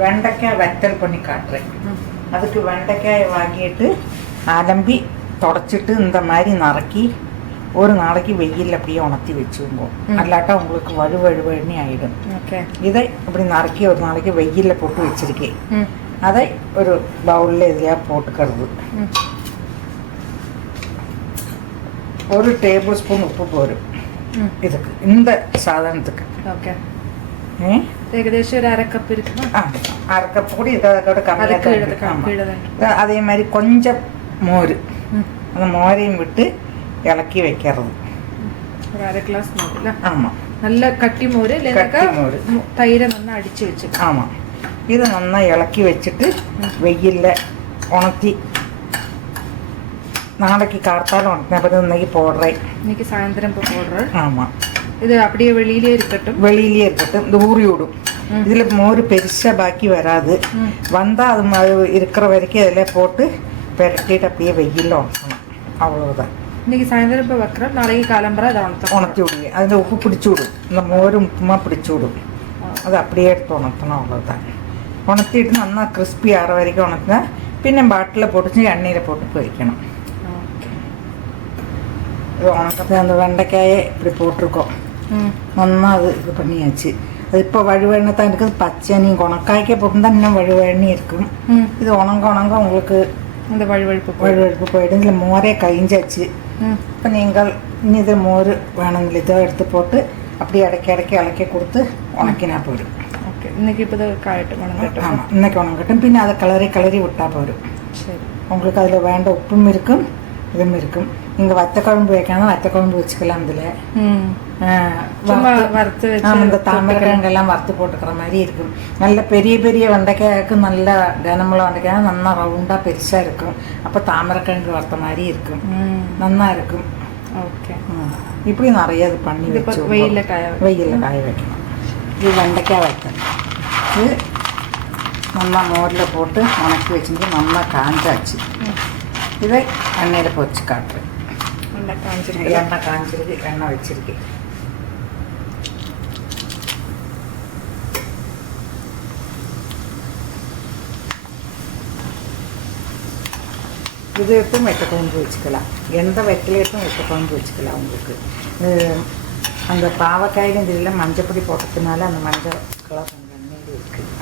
வெண்டைக்காய் வத்தல் பண்ணி காட்டுறேன். அதுக்கு வெண்டைக்காயை வாங்கிட்டு அலம்பி தொடச்சிட்டு இந்த மாதிரி நறுக்கி ஒரு நாளைக்கு வெயிலில் அப்படியே உணர்த்தி வச்சுருவோம். அல்லாட்டா உங்களுக்கு வழுவழுவண்ணி ஆகிடும். ஓகே. இதை இப்படி நறுக்கி ஒரு நாளைக்கு வெயிலில் போட்டு வச்சுருக்கேன். அதை ஒரு பவுலில் இதுலையா போட்டுக்கிறது. ஒரு டேபிள் ஸ்பூன் உப்பு போடும் இதுக்கு, இந்த சாதனத்துக்கு. ஓகே. ஏகദേശം ஒரு 1/2 கப் இருக்குமா? 1/2 கப் கூட இதோட கம்மியாக. அதே மாதிரி கொஞ்சம் மோர், அந்த மோரையும் விட்டு இலக்கி வைக்கிறது. ஒரு 1/2 கிளாஸ் மோர். ஆமாம், நல்ல கட்டி மோர். கட்டி மோர், தயிரை நல்லா அடித்து வச்சு. ஆமாம், இதை நல்லா இலக்கி வச்சுட்டு வெயிலில் உணர்த்தி நாளைக்கு கார்த்தாலும் உணர்த்தின பிறகு இன்னைக்கு போடுறேன். இன்னைக்கு சாயந்தரம் இப்போ போடுறேன். ஆமாம், இது அப்படியே வெளியிலே இருக்கட்டும். வெளியிலே இருக்கட்டும். இந்த ஊறி விடும். இதில் மோர் பெருசாக பாக்கி வராது. வந்தால் அது இருக்கிற வரைக்கும் இதில் போட்டு பெரட்டிட்டு அப்படியே வெயிலில் உணர்த்தணும். அவ்வளோதான். இன்னைக்கு சாயந்தரம் இப்போ வைக்கிறோம். நாளைக்கு காலம்பரம் அதை உணர்த்தி விடுங்க. அதில் உப்பு பிடிச்சி விடும். இந்த மோர் உப்புமா பிடிச்சி விடும். அது அப்படியே எடுத்து உணர்த்தணும். அவ்வளோதான். உணர்த்திட்டு நல்லா கிறிஸ்பி ஆகிற வரைக்கும் உணர்த்தினா பின்ன பாட்டிலில் போட்டு எண்ணெயில் போட்டு பொரிக்கணும். இது உணர்த்தி அந்த வெண்டைக்காயை இப்படி போட்டிருக்கோம். நல்லா அது இது பண்ணியாச்சு. அது இப்போ வழுவெண்ணை தான் இருக்குது. பச்சை நீ உணக்காய்க்க போட்டுருந்தா இன்னும் வழுவெண்ணி இருக்கும். இது உணங்க உங்களுக்கு இந்த வழுவழுப்பு போயிடும். இதில் மோரே கழிஞ்சாச்சு. இப்போ நீங்கள் இனி இது மோர் வேணுங்கிற இதோ எடுத்து போட்டு அப்படியே இலக்கி கொடுத்து உணக்கினா போயிடும். ஓகே. இன்னைக்கு இப்போ காயட்டும், உணங்கட்டும். ஆமாம், இன்னைக்கு உணங்கட்டும். பின்ன அதை கிளறி விட்டால் போயிடும். சரி. உங்களுக்கு அதில் வேண்ட உப்பும் இருக்கும், இதுவும் இருக்கும். நீங்கள் வத்த குழம்பு வைக்கணும், வத்த குழம்பு வச்சுக்கலாம். இதில் வறுத்து இந்த தாமரைக்கிழங்கெல்லாம் வறுத்து போட்டுக்கிற மாதிரி இருக்கும். நல்ல பெரிய வெண்டைக்காய்க்கு நல்ல கனமுள்ள வெண்டைக்காய் நல்லா ரவுண்டாக பெருசாக இருக்கும். அப்போ தாமரைக்கிழங்கு வறுத்த மாதிரி இருக்கும். நல்லா இருக்கும். ஓகே. இப்படி நிறைய இது பண்ணி வச்சு வெயிலில் காய வைக்கணும். இது வெண்டைக்காய் வைக்கணும். இது நல்லா மோரில் போட்டு உணக்கி வச்சுட்டு நல்லா காஞ்சாச்சு. இதை எண்ணெயில் பொரிச்சு காட்டுறேன். எண்ணெய் காஞ்சிருக்கு. எண்ணெய் வச்சிருக்கேன். இது எடுத்தும் வெட்டை குழம்பு வச்சுக்கலாம். எந்த வெட்டிலையும் வெட்டை குழம்பு வச்சுக்கலாம். உங்களுக்கு அந்த பாவக்காயிலும் இதில் மஞ்சப்பொடி போட்டதுனால அந்த மஞ்சள் கலர் அந்த எண்ணெயில் இருக்குது.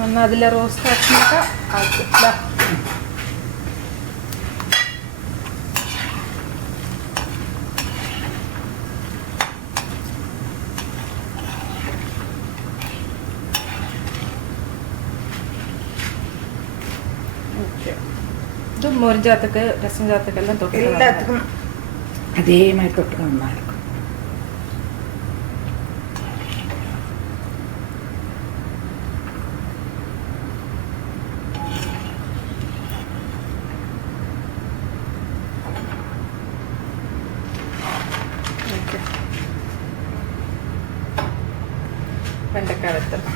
நம்ம அதில் ரோஸ்ட் ஆச்சுனாக்கா ஆச்சுங்களா? ஓகே. இது மொரிஞ்சாத்துக்கு ரசம் ஜாத்துக்கெல்லாம் தொட்டு எல்லாத்துக்கும் அதே மாதிரி தொட்டு நல்லா இருக்கும். வெண்டைக்காய் வத்தல்.